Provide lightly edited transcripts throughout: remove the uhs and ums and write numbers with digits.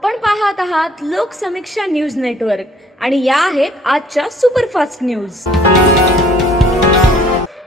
आपण पाहत आहात लोकसमीक्षा न्यूज नेटवर्क आणि या आहेत आजच्या सुपरफास्ट न्यूज।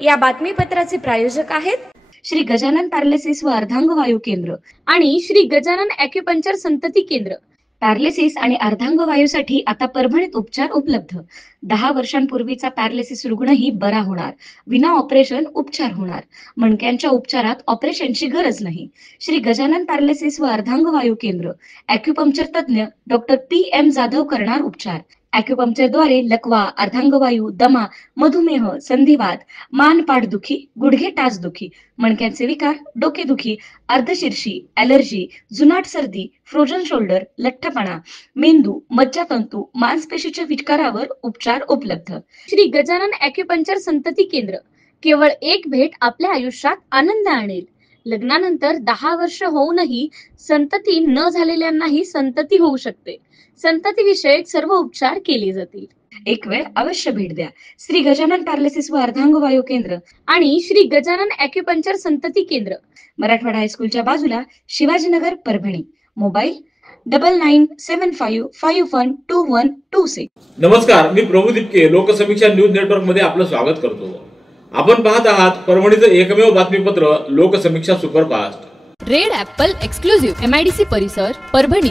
या बातमीपत्राचे प्रायोजक आहेत श्री गजानन पॅरालिसिस व अर्धांगवायू केंद्र आणि श्री गजानन ॲक्युपंक्चर संतती केंद्र। पॅरालिसिस आणि अर्धांगवायूसाठी आता परभणीत उपचार उपलब्ध। 10 वर्षांपूर्वीचा पॅरालिसिस रुग्णही बरा होणार, विना ऑपरेशन उपचार होणार। मणक्यांच्या उपचारात ऑपरेशनची गरज नाही। श्री गजानन पॅरालिसिस व अर्धांगवायू केंद्र। ॲक्युपंक्चर तज्ञ डॉक्टर PM जाधव करणार उपचार। ॲक्युपंक्चरद्वारे लकवा, अर्धांगवायू, दमा, मधुमेह, संधिवात, मान पाठदुखी, गुडघे टाचदुखी, मणक्यांचे विकार, डोकेदुखी, अर्धशीर्षी, ॲलर्जी, जुनाट सर्दी, फ्रोजन शोल्डर, लठ्ठपणा, मेंदू, मज्जातंतू, मांसपेशीच्या विकारावर उपचार उपलब्ध। श्री गजानन ॲक्युपंक्चर संतती केंद्र। केवळ एक भेट आपल्या आयुष्यात आनंद आणेल। लग्नानंतर 10 वर्ष होऊनही संतती न झालेल्यांनाही संतती होऊ शकते। संतती विषयक सर्व उपचार केले जातील। एक वेळ अवश्य भेट द्या। श्री गजानन पॅरालिसिस व अर्धांगवायू केंद्र आणि श्री गजानन ॲक्युपंक्चर संतती केंद्र, मराठवाडा हायस्कूलच्या बाजूला, शिवाजीनगर, परभणी। मोबाईल 9975512126। नमस्कार, मी प्रभू दिपके लोकसमीक्षा न्यूज नेटवर्क मध्ये आपलं स्वागत करतो। आपण पाहत आहात परभणीचं एकमेव बातमीपत्र Loksamiksha superfast. Red Apple exclusive MIDC परिसर, परभणी।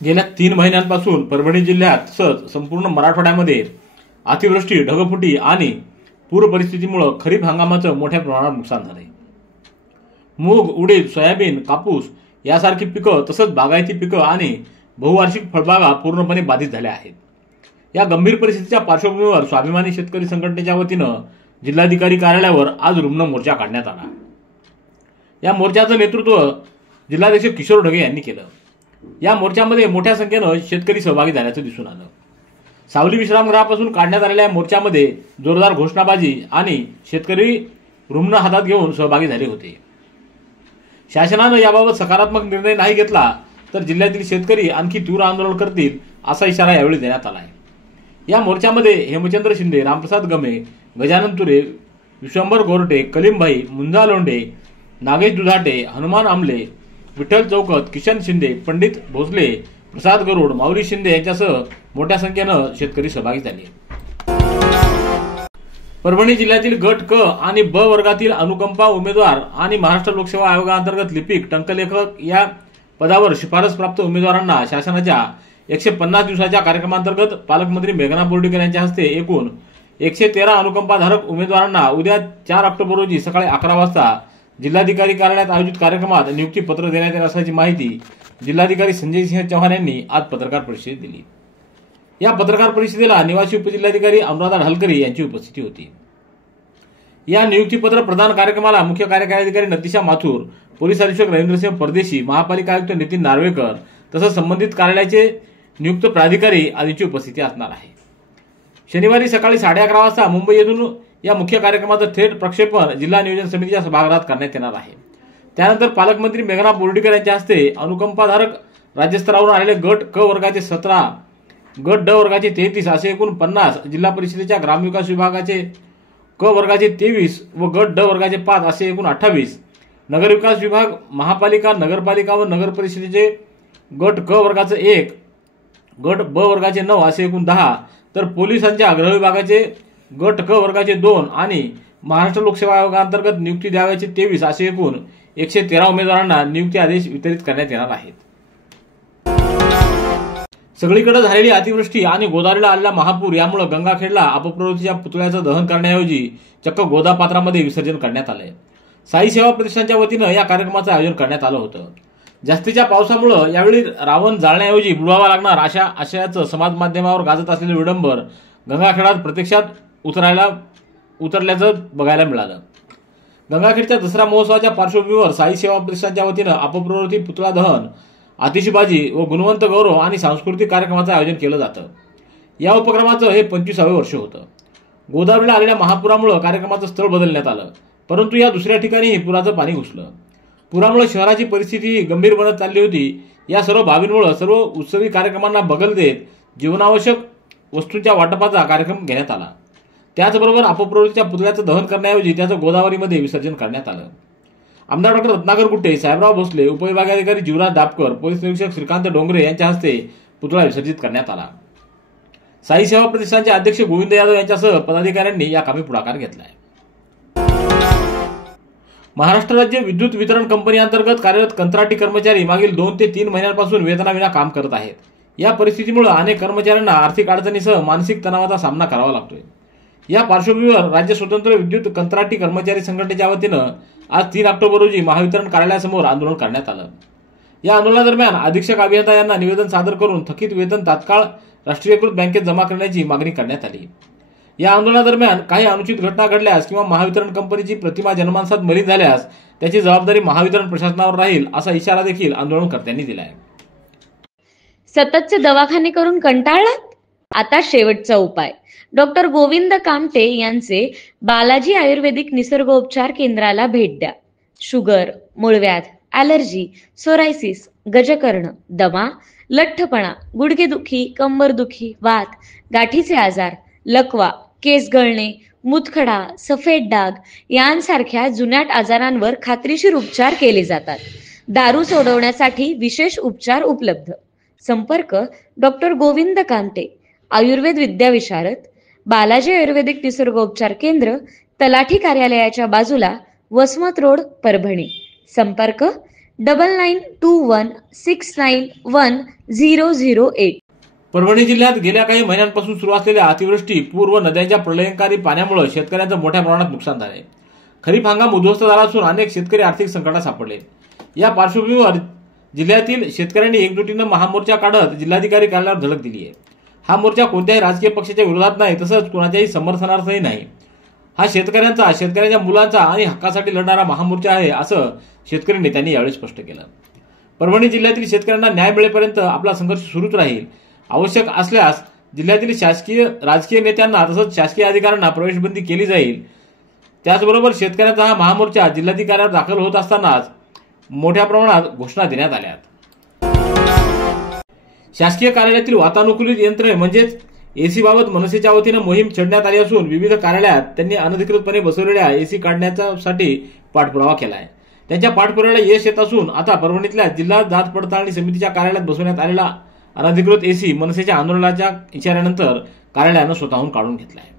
गेल्या 3 महिन्यांपासून परभणी जिल्ह्यात तसंच संपूर्ण मराठवाड्यामध्ये अतिवृष्टी, ढगफुटी आणि पूर परिस्थितीमुळे खरीप हंगामाचं मोठ्या प्रमाणात नुकसान झालंय। मूग, उडीद, सोयाबीन, कापूस यासारखी पिकं तसंच बागायती पिकं आणि बहुवार्षिक फळबागा पूर्णपणे बाधित झाल्या आहेत। या गंभीर परिस्थितीच्या पार्श्वभूमीवर स्वाभिमानी शेतकरी संघटनेच्या वतीनं जिल्हाधिकारी कार्यालयावर आज रुग्ण मोर्चा काढण्यात आला। या मोर्चाचं नेतृत्व जिल्हाध्यक्ष किशोर ढगे यांनी केलं। या मोर्चामध्ये मोठ्या संख्येनं शेतकरी सहभागी झाल्याचं दिसून आलं। सावली विश्रामगृहापासून काढण्यात आलेल्या मोर्चामध्ये जोरदार घोषणाबाजी आणि शेतकरी रुग्ण हातात घेऊन सहभागी झाले होते। शासनानं याबाबत सकारात्मक निर्णय नाही घेतला तर जिल्ह्यातील शेतकरी आणखी तीव्र आंदोलन करतील असा इशारा यावेळी देण्यात आला आहे। या मोर्चामध्ये हेमचंद्र शिंदे, रामप्रसाद गमे, गजानन तुरे, विश्वंभर गोरटे, कलीमभाई, मुंजा लोंढे, नागेश दुधाटे, हनुमान आमले, विठ्ठल चौकत, किशन शिंदे, पंडित भोसले, प्रसाद गरुड, माऊली शिंदे यांच्यासह मोठ्या संख्येनं शेतकरी सहभागी झाले। परभणी जिल्ह्यातील गट क आणि ब वर्गातील अनुकंपा उमेदवार आणि महाराष्ट्र लोकसेवा आयोगाअंतर्गत लिपिक, टंकलेखक या पदावर शिफारस प्राप्त उमेदवारांना शासनाच्या 150 दिवसाच्या कार्यक्रमांतर्गत पालकमंत्री मेघना बोर्डीकर यांच्या हस्ते एकूण 113 अनुकंपाधारक उमेदवारांना उद्या 4 ऑक्टोबर रोजी सकाळी 11 वाजता जिल्हाधिकारी कार्यालयात आयोजित कार्यक्रमात नियुक्ती पत्र देण्यात येणार असल्याची माहिती जिल्हाधिकारी संजय सिंह चव्हाण यांनी आज पत्रकार परिषदेत दिली। या पत्रकार परिषदेला निवासी उपजिल्हाधिकारी अनुराधा ढालकरी यांची उपस्थिती होती। या नियुक्तीपत्र प्रदान कार्यक्रमाला मुख्य कार्यकारी अधिकारी नतीशा माथुर, पोलीस अधीक्षक रवींद्रसिंह परदेशी, महापालिका आयुक्त नितीन नार्वेकर तसंच संबंधित कार्यालयाचे नियुक्त प्राधिकारी आदींची उपस्थिती असणार आहे। शनिवारी सकाळी 11:30 वाजता मुंबई येथून या मुख्य कार्यक्रमाचं थेट प्रक्षेपण जिल्हा नियोजन समितीच्या सभागृहात करण्यात येणार आहे। त्यानंतर पालकमंत्री मेघना बोर्डीकर यांच्या हस्ते अनुकंपाधारक राज्यस्तरावरून आलेले गट क वर्गाचे 17, गट ड वर्गाचे 33 असे एकूण 50, जिल्हा परिषदेच्या ग्रामविकास विभागाचे क वर्गाचे 23 व गट ड वर्गाचे 5 असे एकूण 28, नगरविकास विभाग, महापालिका, नगरपालिका व नगर परिषदेचे गट क वर्गाचे 1, गट ब वर्गाचे 9 असे एकूण 10, तर पोलिसांच्या गृह विभागाचे गट क वर्गाचे 2 आणि महाराष्ट्र लोकसेवा आयोगाअंतर्गत नियुक्ती द्यावयाचे 23 असे एकूण 113 उमेदवारांना नियुक्ती आदेश वितरित करण्यात येणार आहेत। सगळीकडे झालेली अतिवृष्टी आणि गोदावरीला आलेला महापूर यामुळे गंगाखेडला अपप्रवृत्तीच्या पुतळ्याचं दहन करण्याऐवजी चक्क गोदापात्रामध्ये विसर्जन करण्यात आलंय। साई सेवा प्रतिष्ठानच्या वतीनं या कार्यक्रमाचं आयोजन करण्यात आलं होतं। जास्तीच्या पावसामुळे यावेळी रावण जाळण्याऐवजी बुडवावा लागणार अशा आशयाचं समाज माध्यमावर गाजत असलेलं विडंबर गंगाखेडात प्रत्यक्षात उतरल्याचं बघायला मिळालं। गंगाखेडच्या दसरा महोत्सवाच्या पार्श्वभूमीवर साई सेवा प्रतिष्ठानच्या वतीनं अपप्रवृत्ती पुतळा दहन, आतिषबाजी व गुणवंत गौरव आणि सांस्कृतिक कार्यक्रमाचं आयोजन केलं जातं। या उपक्रमाचं हे 25वे वर्ष होतं। गोदावरीला आलेल्या महापुरामुळे कार्यक्रमाचं स्थळ बदलण्यात आलं, परंतु या दुसऱ्या ठिकाणीही पुराचं पाणी घुसलं। पुरामुळे शहराची परिस्थिती गंभीर बनत चालली होती। या सर्व बाबींमुळे सर्व उत्सवी कार्यक्रमांना बगल देत जीवनावश्यक वस्तूंच्या वाटपाचा कार्यक्रम घेण्यात आला। त्याचबरोबर अपप्रवृत्तीच्या पुतळ्याचं दहन करण्याऐवजी त्याचं गोदावरीमध्ये विसर्जन करण्यात आलं। आमदार डॉक्टर रत्नाकर गुट्टे, साहेबराव भोसले, उपविभागाधिकारी जीवराज दापकर, पोलीस निरीक्षक श्रीकांत डोंगरे यांच्या हस्ते पुतळा विसर्जित करण्यात आला. साई सेवा प्रतिष्ठानचे अध्यक्ष गोविंद यादव यांच्यासह पदाधिकाऱ्यांनी या कामी पुढाकार घेतला आहे. महाराष्ट्र राज्य विद्युत वितरण कंपनी अंतर्गत कार्यरत कंत्राटी कर्मचारी मागील 2 ते 3 महिन्यांपासून वेतनाविना काम करत आहेत. या परिस्थितीमुळे अनेक कर्मचाऱ्यांना आर्थिक अडचणीसह मानसिक तणावाचा सामना करावा लागतोय. या पार्श्वभूमीवर राज्य स्वतंत्र विद्युत कंत्राटी कर्मचारी संघटनेच्या वतीनं आज 3 ऑक्टोबर रोजी महावितरण कार्यालयासमोर आंदोलन करण्यात आलं. या आंदोलनादरम्यान अधीक्षक अभियंता यांना निवेदन सादर करून थकीत वेतन तात्काळ राष्ट्रीयकृत बँकेत जमा करण्याची मागणी करण्यात आली. या आंदोलनादरम्यान काही अनुचित घटना घडल्यास किंवा महावितरण कंपनीची प्रतिमा जनमानसात मलिन झाल्यास त्याची जबाबदारी महावितरण प्रशासनावर राहील असा इशारा देखील आंदोलनकर्त्यांनी दिला आहे. सततचे दवाखाने करून कंटाळलात? आता शेवटचा उपाय. डॉक्टर गोविंद कामटे यांचे बालाजी आयुर्वेदिक निसर्गोपचार केंद्राला भेट द्या. शुगर, मूळव्याध, ॲलर्जी, सोरायसिस, गजकर्ण, दमा, लठ्ठपणा, गुडघेदुखी, कंबरदुखी, वात, गाठीचे आजार, लकवा, केस गळणे, मुतखडा, सफेद डाग यांसारख्या जुनाट आजारांवर खात्रीशीर उपचार केले जातात. दारू सोडवण्यासाठी विशेष उपचार उपलब्ध. संपर्क डॉक्टर गोविंद कामटे, आयुर्वेद विद्याविशारद, बालाजी आयुर्वेदिक निसर्गोपचार केंद्र, तलाठी कार्यालयाच्या बाजूला, वसमत रोड, परभणी. संपर्क 9921691008. परभणी जिल्ह्यात गेल्या काही महिन्यांपासून सुरू असलेल्या अतिवृष्टी, पूर व नद्यांच्या प्रलयंकारी पाण्यामुळे शेतकऱ्यांचं मोठ्या प्रमाणात नुकसान झाले. खरीप हंगाम उद्ध्वस्त झाला असून अनेक शेतकरी आर्थिक संकटात सापडले. या पार्श्वभूमीवर जिल्ह्यातील शेतकऱ्यांनी एकजुटीनं महामोर्चा काढत जिल्हाधिकारी कार्यालयावर धडक दिली आहे. हा मोर्चा कोणत्याही राजकीय पक्षाच्या विरोधात नाही, तसंच कोणाच्याही समर्थनार्थही नाही. हा शेतकऱ्यांचा, शेतकऱ्यांच्या मुलांचा आणि हक्कासाठी लढणारा महामोर्चा आहे, असं शेतकरी नेत्यांनी यावेळी स्पष्ट केलं. परभणी जिल्ह्यातील शेतकऱ्यांना न्याय मिळेपर्यंत आपला संघर्ष सुरूच राहील. आवश्यक असल्यास जिल्ह्यातील शासकीय, राजकीय नेत्यांना तसंच शासकीय अधिकाऱ्यांना प्रवेशबंदी केली जाईल. त्याचबरोबर शेतकऱ्यांचा हा महामोर्चा जिल्हाधिकाऱ्यावर दाखल होत असतानाच मोठ्या प्रमाणात घोषणा देण्यात आल्या. शासकीय कार्यालयातील वातानुकूलित यंत्रे म्हणजेच एसी बाबत मनसेच्या वतीनं मोहीम छेडण्यात आली असून विविध कार्यालयात त्यांनी अनधिकृतपणे बसवलेल्या एसी काढण्यासाठी पाठपुरावा केला आहे. त्यांच्या पाठपुराव्याला यश येत असून आता परभणीतल्या जिल्हा जात पडताळणी समितीच्या कार्यालयात बसवण्यात आलेला अनधिकृत एसी मनसेच्या आंदोलनाच्या इशाऱ्यानंतर कार्यालयानं स्वतःहून काढून घेतला आहे.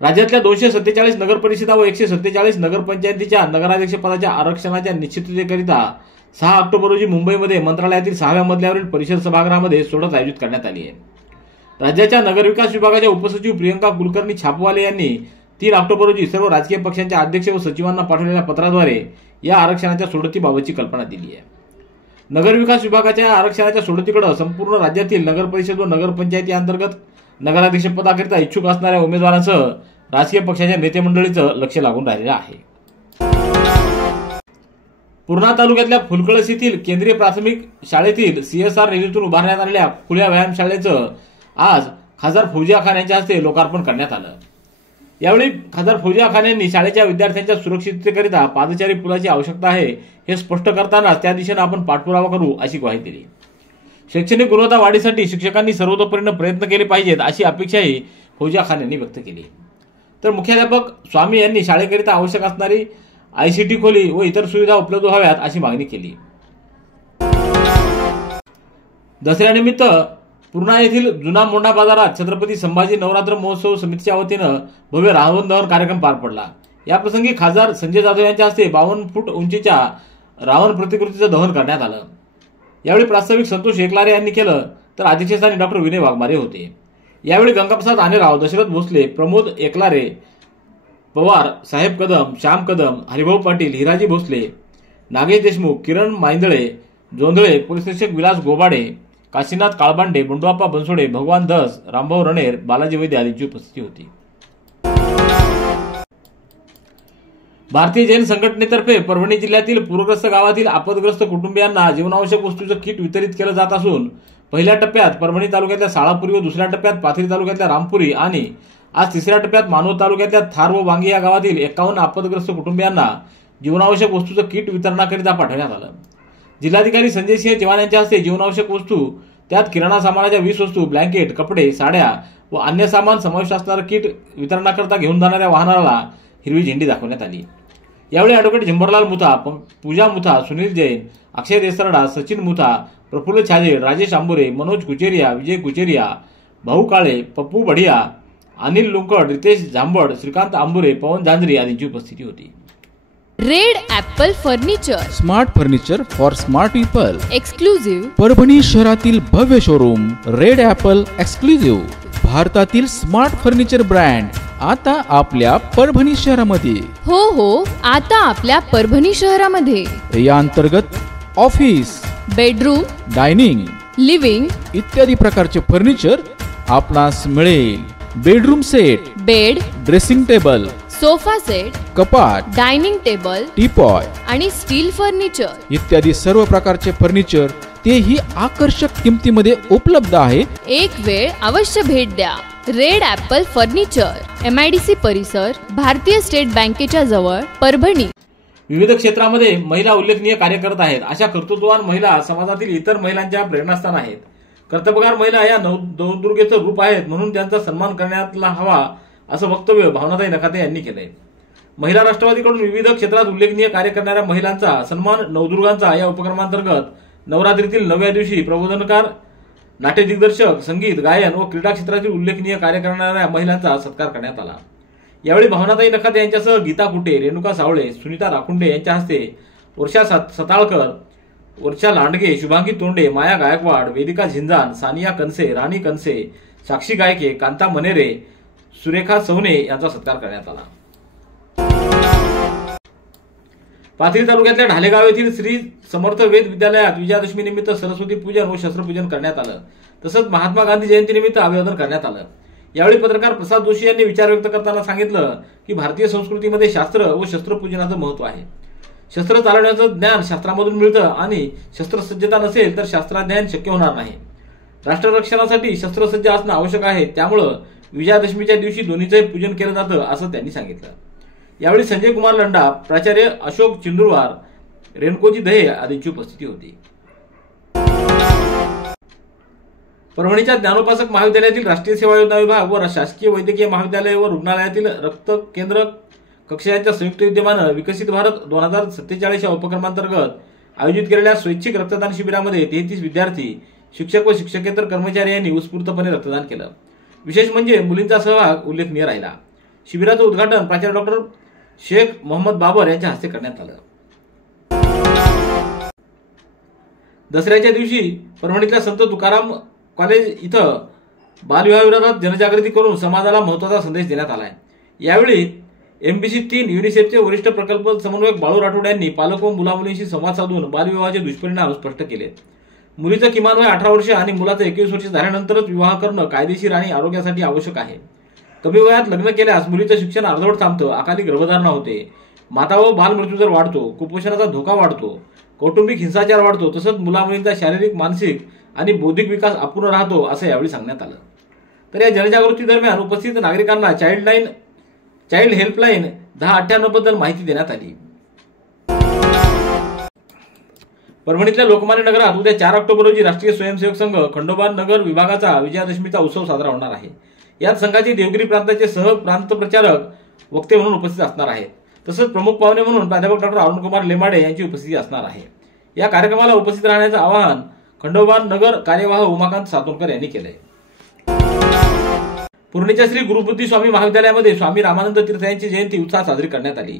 राज्यातल्या 247 नगरपरिषदा व 147 नगरपंचायतीच्या नगराध्यक्ष पदाच्या आरक्षणाच्या निश्चिततेकरिता 6 ऑक्टोबर रोजी मुंबईमध्ये मंत्रालयातील 6व्या मजल्यावरील परिषद सभागृहामध्ये सोडत आयोजित करण्यात आली आहे. राज्याच्या नगरविकास विभागाच्या उपसचिव प्रियंका कुलकर्णी छापवाले यांनी 3 ऑक्टोबर रोजी सर्व राजकीय पक्षांच्या अध्यक्ष व सचिवांना पाठवलेल्या पत्राद्वारे या आरक्षणाच्या सोडतीबाबतची कल्पना दिली आहे. नगरविकास विभागाच्या आरक्षणाच्या सोडतीकडे संपूर्ण राज्यातील नगरपरिषद व नगरपंचायती अंतर्गत नगराध्यक्ष पदाकरिता इच्छुक असणाऱ्या उमेदवारांसह राजकीय पक्षाच्या नेतेमंडळीचं लक्ष लागून राहिलेलं आहे. पूर्णा तालुक्यातल्या फुलकळस येथील केंद्रीय प्राथमिक शाळेतील CSR निधीतून उभारण्यात आलेल्या खुल्या व्यायामशाळेचं आज खासदार फौजिया खान यांच्या हस्ते लोकार्पण करण्यात आलं. यावेळी खासदार फौजिया खान यांनी शाळेच्या विद्यार्थ्यांच्या सुरक्षिततेकरिता पादचारी पुलाची आवश्यकता आहे हे स्पष्ट करतानाच त्या दिशेने आपण पाठपुरावा करू अशी ग्वाही दिली. शैक्षणिक गुणवत्ता वाढीसाठी शिक्षकांनी सर्वतोपरीने प्रयत्न केले पाहिजेत अशी अपेक्षाही फौजिया खान यांनी व्यक्त केली. तर मुख्याध्यापक स्वामी यांनी शाळेकरिता आवश्यक असणारी ICT खोली व इतर सुविधा उपलब्ध व्हाव्यात अशी मागणी केली. दसऱ्यानिमित्त पूर्णा येथील जुना मोंढा बाजारात छत्रपती संभाजी नवरात्र महोत्सव समितीच्या वतीनं भव्य रावण दहन कार्यक्रम पार पडला. याप्रसंगी खासदार संजय जाधव यांच्या हस्ते 52 फूट उंचीच्या रावण प्रतिकृतीचं दहन करण्यात आलं. यावेळी प्रास्ताविक संतोष एकलारे यांनी केलं, तर अध्यक्षस्थानी डॉक्टर विनय वाघमारे होते. यावेळी गंगाप्रसाद आनेराव, दशरथ भोसले, प्रमोद एकलारे, पवार, साहेब कदम, श्याम कदम, हरिभाऊ पाटील, हिराजी भोसले, नागेश देशमुख, किरण मांदळे, जोंधळे, पोलीस निरीक्षक विलास गोबाडे, काशीनाथ काळबांडे, बंडूआप्पा बनसोडे, भगवान दस, रामभाऊ रणेर, बालाजी वैद्य आदींची उपस्थिती होती. भारतीय जैन संघटनेतर्फे परभणी जिल्ह्यातील पूरग्रस्त गावातील आपदग्रस्त कुटुंबियांना जीवनावश्यक वस्तूचं किट वितरित केलं जात असून पहिल्या टप्प्यात परभणी तालुक्यातल्या साळापुरी व दुसऱ्या टप्प्यात पाथरी तालुक्यातल्या रामपुरी आणि आज तिसऱ्या टप्प्यात मानवत तालुक्यातल्या थार व वांगी या गावातील 51 आपदग्रस्त कुटुंबियांना जीवनावश्यक वस्तूचं किट वितरणाकरिता पाठवण्यात आलं. जिल्हाधिकारी संजय सिंह चव्हाण यांच्या हस्ते जीवनावश्यक वस्तू, त्यात किराणा सामानाच्या 20 वस्तू, ब्लँकेट, कपडे, साड्या व अन्य सामान समाविष्ट असणारं किट वितरणाकरता घेऊन जाणाऱ्या वाहनाला हिरवी झेंडी दाखवण्यात आली. यावेळी ॲडव्होकेट झंबरलाल मुथा, पूजा मुथा, सुनील जैन, अक्षय देसरडा, सचिन मुथा, प्रफुल्ल छाजे, राजेश आंबोरे, मनोज कुचेरिया, विजय कुचेरिया, भाऊ काळे, पप्पू बढिया, अनिल लुंकड, रितेश झांबड, श्रीकांत आंबुरे, पवन झांजरी आदींची उपस्थिती होती. Red Apple furniture, smart furniture for smart people. Exclusive Parbhani शहरातील भव्य शोरूम रेड ॲपल एक्सक्लुझिव्ह, भारतातील स्मार्ट फर्निचर ब्रँड आता आपल्या परभणी शहरामध्ये. हो, आता आपल्या परभणी शहरामध्ये. या अंतर्गत ऑफिस, बेडरूम, डायनिंग, लिव्हिंग इत्यादी प्रकारचे फर्निचर आपणास मिळेल. Bedroom set, bed, dressing table, sofa set, कपाट, डायनिंग टेबल, टीपॉय आणि स्टील फर्निचर इत्यादी सर्व प्रकारचे फर्निचर तेही आकर्षक किमतीमध्ये उपलब्ध आहे. एक वेळ अवश्य भेट द्या. रेड ॲपल फर्निचर, MIDC परिसर, भारतीय स्टेट बँकेच्या जवळ, परभणी. विविध क्षेत्रामध्ये महिला उल्लेखनीय कार्य करत आहेत. अशा कर्तृत्ववान महिला समाजातील इतर महिलांच्या प्रेरणास्थान आहेत. कर्तबगार महिला या नवदुर्गेचं रूप आहेत, म्हणून त्यांचा सन्मान करण्यात हवा असं वक्तव्य भावनाताई नखाते यांनी केलंय. महिला राष्ट्रवादीकडून विविध क्षेत्रात उल्लेखनीय कार्य करणाऱ्या महिलांचा सन्मान नवदुर्गांचा या उपक्रमांतर्गत नवरात्रीतील 9व्या दिवशी प्रबोधनकार, नाट्य दिग्दर्शक, संगीत, गायन व क्रीडा क्षेत्रातील उल्लेखनीय कार्य करणाऱ्या महिलांचा सत्कार करण्यात आला. यावेळी भावनाताई नखाते यांच्यासह गीता कुटे, रेणुका सावळे, सुनीता राखुंडे यांच्या हस्ते वर्षा सताळकर, वर्षा लांडगे, शुभांगी तोंडे, माया गायकवाड, वेदिका झिंजान, सानिया कनसे, राणी कनसे, साक्षी गायके, कांता मनेरे, सुरेखा सवने यांचा सत्कार करण्यात आला. पाथरी तालुक्यातल्या ढालेगाव येथील श्री समर्थ वेद विद्यालयात विजयादशमी निमित्त सरस्वती पूजन व शस्त्रपूजन करण्यात आलं. तसंच महात्मा गांधी जयंती निमित्त अभिवादन करण्यात आलं. यावेळी पत्रकार प्रसाद जोशी यांनी विचार व्यक्त करताना सांगितलं की भारतीय संस्कृतीमध्ये शास्त्र व शस्त्रपूजनाचं महत्व आहे. शस्त्र चालवण्याचं ज्ञान शास्त्रामधून मिळतं आणि शस्त्रसज्जता नसेल तर शास्त्राध्ययन शक्य होणार नाही. राष्ट्ररक्षणासाठी शस्त्रसज्ज असणं आवश्यक आहे. त्यामुळं विजयादशमीच्या दिवशी दोन्हीचंही पूजन केलं जातं असं त्यांनी सांगितलं. यावेळी संजय कुमार लंडा, प्राचार्य अशोक चिंदुरवार, रेणकोजी दहे आदींची उपस्थिती होती. परभणीच्या ज्ञानोपासक महाविद्यालयातील राष्ट्रीय सेवा योजना विभाग व शासकीय वैद्यकीय महाविद्यालय व रुग्णालयातील रक्त केंद्र कक्ष यांच्या संयुक्त विद्यमानं विकसित भारत 2047 या उपक्रमांतर्गत आयोजित केलेल्या स्वैच्छिक रक्तदान शिबिरामध्ये 33 विद्यार्थी, शिक्षक व शिक्षकेतर कर्मचारी यांनी उत्स्फूर्तपणे रक्तदान केलं. विशेष म्हणजे मुलींचा सहभाग उल्लेखनीय राहिला. शिबिराचं उद्घाटन प्राचार्य डॉक्टर शेख मोहम्मद बाबर यांच्या हस्ते करण्यात आलं. दसऱ्याच्या दिवशी परभणीतल्या संत तुकाराम कॉलेज इथं बालविवाहाविरोधात जनजागृती करून समाजाला महत्त्वाचा संदेश देण्यात आलाय. यावेळी MBC 3 युनिसेफचे वरिष्ठ प्रकल्प समन्वयक बाळू राठोड यांनी पालक व मुलामुलींशी संवाद साधून बालविवाहाचे दुष्परिणाम स्पष्ट केले. मुलीचं किमान वय 18 वर्ष आणि मुलाचं 21 वर्ष झाल्यानंतरच विवाह करणं कायदेशीर आणि आरोग्यासाठी आवश्यक आहे. कमी वयात लग्न केल्यास मुलीचं शिक्षण अर्धवट थांबतं, अकाली गर्भधारणा होते, माता व बाल मृत्यूदर वाढतो, कुपोषणाचा धोका वाढतो, कौटुंबिक हिंसाचार वाढतो, तसंच मुलामुलींचा शारीरिक, मानसिक आणि बौद्धिक विकास अपूर्ण राहतो असं यावेळी सांगण्यात आलं. तर या जनजागृती दरम्यान उपस्थित नागरिकांना चाइल्ड हेल्पलाईन 1098 बद्दल माहिती देण्यात आली. परभणीतल्या लोकमान्य नगरात उद्या 4 ऑक्टोबर रोजी राष्ट्रीय स्वयंसेवक संघ खंडोबा नगर विभागाचा विजयादशमीचा उत्सव साजरा होणार आहे. यात संघाचे देवगिरी प्रांताचे सह प्रांत प्रचारक वक्ते म्हणून उपस्थित असणार आहेत. तसंच प्रमुख पाहुणे म्हणून प्राध्यापक डॉक्टर अरुणकुमार लेमाडे यांची उपस्थिती असणार आहे. या कार्यक्रमाला उपस्थित राहण्याचं आवाहन खंडोबा नगर कार्यवाह उमाकांत सातोरकर यांनी केलंय. पूर्णेच्या श्री गुरुबुद्धी स्वामी महाविद्यालयामध्ये स्वामी रामानंद तीर्थ यांची जयंती उत्साहात साजरी करण्यात आली.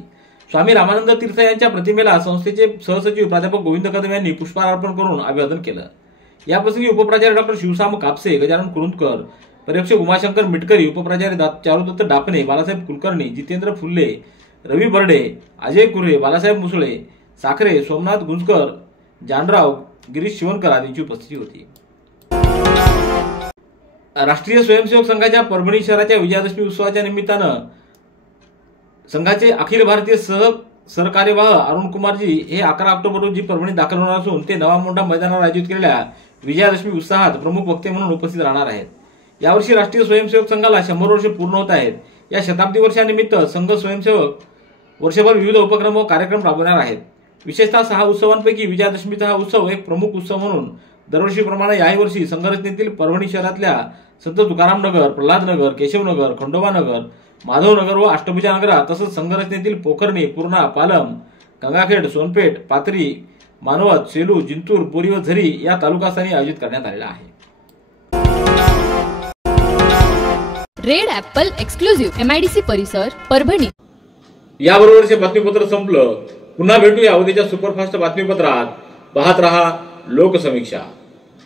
स्वामी रामानंद तीर्थ यांच्या प्रतिमेला संस्थेचे सहसचिव प्राध्यापक गोविंद कदम यांनी पुष्पहार अर्पण करून अभिवादन केलं. याप्रसंगी उपप्राचार्य डॉक्टर शिवसाम कापसे, गजानन कुरुंदकर, पर्यवेक्षक उमाशंकर मिटकरी, उपप्राचार्य चारुदत्त डापणे, बालासाहेब कुलकर्णी, जितेंद्र फुल्ले, रवी बर्डे, अजय कुर्रे, बालासाहेब मुसळे, साखरे, सोमनाथ गुंजकर, जानराव, गिरीश शिवणकर आदींची उपस्थिती होती. राष्ट्रीय स्वयंसेवक संघाच्या परभणी शहराच्या विजयादशमी उत्सवाच्या निमित्तानं संघाचे अखिल भारतीय सरकार्यवाह अरुण कुमारजी हे 11 ऑक्टोबर रोजी परभणीत दाखल होणार असून ते नवा मोंढा मैदानावर आयोजित केलेल्या विजयादशमी उत्साहात प्रमुख वक्ते म्हणून उपस्थित राहणार आहेत. यावर्षी राष्ट्रीय स्वयंसेवक संघाला 100 वर्ष पूर्ण होत आहेत. या शताब्दी वर्षानिमित्त संघ स्वयंसेवक वर्षभर विविध उपक्रम व कार्यक्रम राबवणार आहेत. विशेषतः 6 उत्सवांपैकी विजयादशमीचा हा उत्सव एक प्रमुख उत्सव म्हणून दरवर्षीप्रमाणे याही वर्षी संघरचनेतील परभणी शहरातल्या संत तुकाराम नगर, प्रल्हाद नगर, केशवनगर, खंडोबा नगर, माधवनगर व अष्टभुजा नगरात तसंच संघरचनेतील पोखर्णी, पूर्णा, पालम, गंगाखेड, सोनपेठ, पाथरी, मानवत, सेलू, जिंतूर, बोरी व झरी या तालुकास्थानी आयोजित करण्यात आलेला आहे. रेड ॲपल एक्सक्लुझिव्ह MIDC परिसर परभणी. याबरोबरचे बातमीपत्र संपलं. पुन्हा भेटूया उद्याच्या सुपरफास्ट बातमीपत्रात. पाहत रहा लोकसमीक्षा.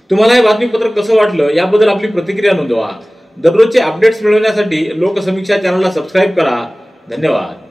तुम्हाला हे बातमीपत्र कसं वाटलं याबद्दल आपली प्रतिक्रिया नोंदवा. दररोजचे अपडेट्स मिळवण्यासाठी लोकसमीक्षा चॅनलला सबस्क्राईब करा. धन्यवाद.